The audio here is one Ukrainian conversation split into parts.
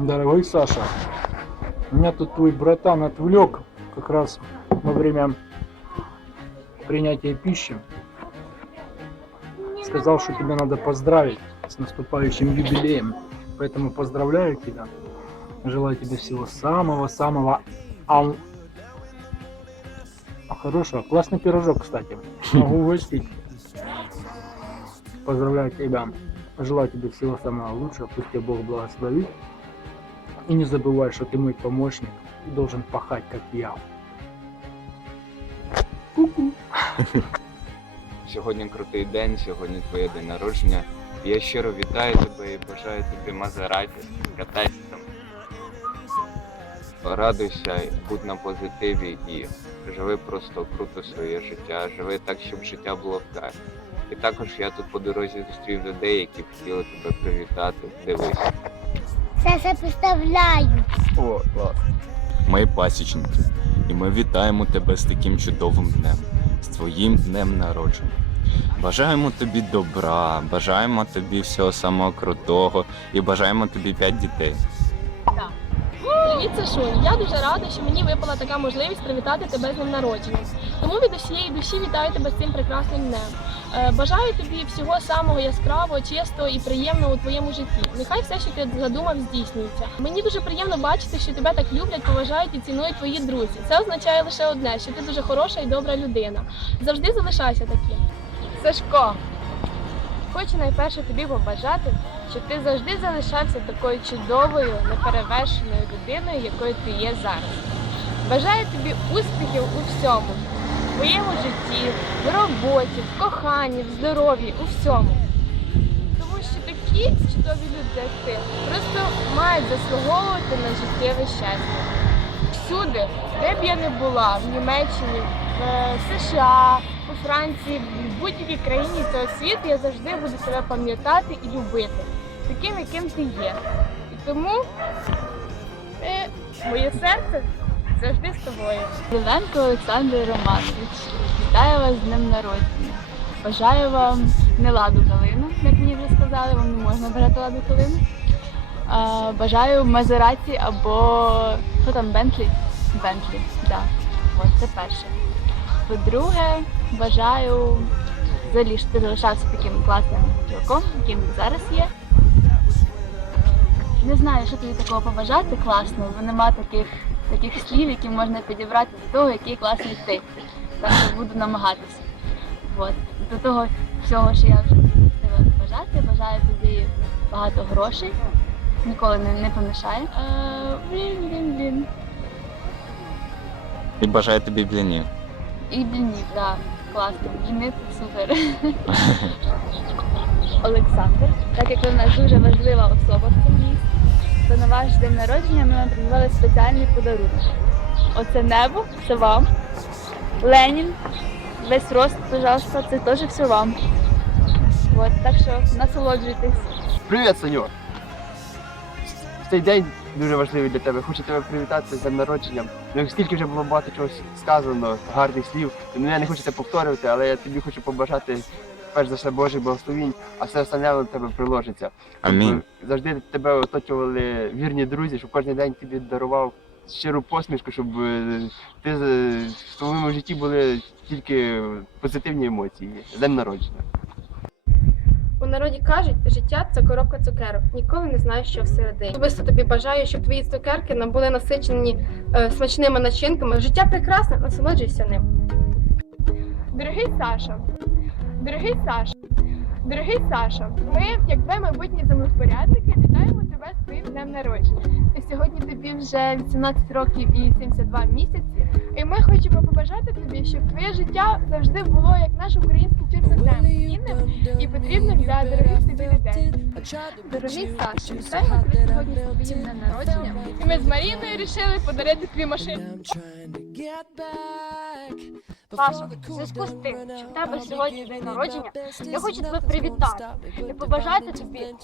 Дорогой Саша, меня тут твой братан отвлек как раз во время принятия пищи. Сказал, что тебя надо поздравить с наступающим юбилеем. Поэтому поздравляю тебя. Желаю тебе всего самого-самого ау. А, хорошего. Классный пирожок, кстати. Могу угостить. Поздравляю тебя. Желаю тебе всего самого лучшего. Пусть тебя Бог благословит. И не забывай, что ты мой помощник и должен пахать, как я. Ку-ку. Сьогодні крутий день, сьогодні твоє день народження. Я щиро вітаю тебе і бажаю тобі Мазераті, катайся там. Радуйся, будь на позитиві і живи просто круто своє життя, живи так, щоб життя було в кайф. І також я тут по дорозі зустрів людей, які хотіли тебе привітати. Дивись. Саша, представляю. О, клас. Ми пасічники, і ми вітаємо тебе з таким чудовим днем, з твоїм днем народження. Бажаємо тобі добра, бажаємо тобі всього самого крутого і бажаємо тобі п'ять дітей. Привіт, Сашунь. Я дуже рада, що мені випала така можливість привітати тебе з днем народження. Тому від усієї душі вітаю тебе з цим прекрасним днем. Е, Бажаю тобі всього самого яскравого, чистого і приємного у твоєму житті. Нехай все, що ти задумав, здійснюється. Мені дуже приємно бачити, що тебе так люблять, поважають і цінують твої друзі. Це означає лише одне, що ти дуже хороша і добра людина. Завжди залишайся таким. Сашко, хочу найперше тобі побажати, щоб ти завжди залишався такою чудовою, неперевершеною людиною, якою ти є зараз. Бажаю тобі успіхів у всьому, в твоєму житті, в роботі, в коханні, в здоров'ї, у всьому. Тому що такі чудові люди, як ти, просто мають заслуговувати на життєве щастя. Всюди, де б я не була, в Німеччині, в е, США, у Франції, в будь-якій країні цього світу, я завжди буду себе пам'ятати і любити, таким, яким ти є. І тому е, моє серце завжди з тобою. Кириленко Олександр Романович. Вітаю вас з днем народження. Бажаю вам не ладу калину, як мені вже сказали, вам не можна бажати ладу калину. Бажаю Мазераті або що там, Бентлі? Бентлі, так. Да. Ось це перше. По-друге, бажаю ти залишався таким класним чуваком, яким він зараз є. Не знаю, що тобі такого побажати класного, бо нема таких таких слів, які можна підібрати до того, який класний ти. Так що буду намагатися. От. До того всього, що я вже хотіла бажати, бажаю тобі багато грошей. Ніколи не, не помішає. Е, блін, блін, блін. І бажаю тобі блінів. І блінів, так, класно. Це супер. Олександр, так як ви в нас дуже важлива особа в цьому місті, то на ваш день народження ми вам придбали спеціальний подарунок. Оце небо, це вам. Ленін, весь рост, пожалуйста, це теж все вам. От, так що насолоджуйтесь. Привіт, Саньор. Цей день дуже важливий для тебе. Хочу тебе привітати з днем народженням. Ну, стільки вже було багато чогось сказано, гарних слів. Ну, я не хочу це повторювати, але я тобі хочу побажати перш за все Божих благословінь, а все остальне до тебе приложиться. Амінь. Завжди тебе оточували вірні друзі, щоб кожен день тобі дарував щиру посмішку, щоб е, ти в твоєму житті були тільки позитивні емоції. З днем народження. Народі кажуть, життя це коробка цукерок. Ніколи не знаєш, що всередині. Особисто тобі бажаю, щоб твої цукерки були насичені е, смачними начинками. Життя прекрасне, насолоджуйся ним. Дорогий Саша, дорогий Саша, дорогий Саша, ми, як ви майбутні землевпорядники, вітаємо тебе з твоїм днем народження. І сьогодні тобі вже 18 років і 72 місяці. І ми хочемо побажати тобі, щоб твоє життя завжди було як наш український чорнозем, цінним і потрібним для дорогих тобі людей. Дорогий Саша, вітаємо тебе сьогодні з твоїм днем народження. І ми з Маріною вирішили подарити тобі машину. Саша, в зв'язку з тим, що в тебе сьогодні день народження, я хочу тебе привітати. і побажати тобі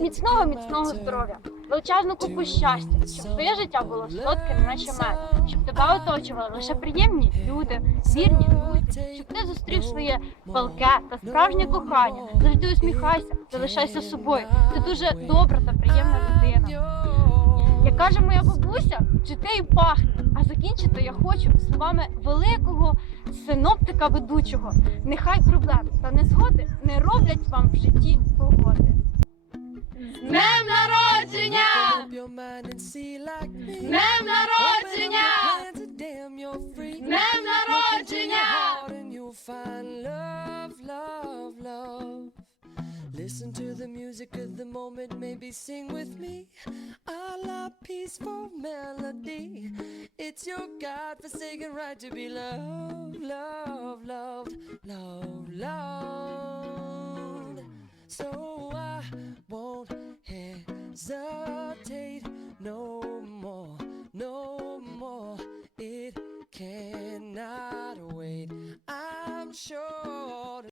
міцного, міцного здоров'я, величезну купу щастя, щоб твоє життя було солодким, наче мед, щоб тебе оточували лише приємні люди, вірні друзі, щоб ти зустрів своє палке та справжнє кохання. Завжди усміхайся, залишайся собою. Ти дуже добра та приємна людина. Каже моя бабуся, життя пахне. Закінчити я хочу словами великого синоптика ведучого. Нехай проблем та незгоди не роблять вам в житті погоди. З Днем народження! Днем народження! Днем народження! moment, maybe sing with me a la peaceful melody. It's your God-forsaken right to be loved, loved, loved, loved, loved. So I won't hesitate, no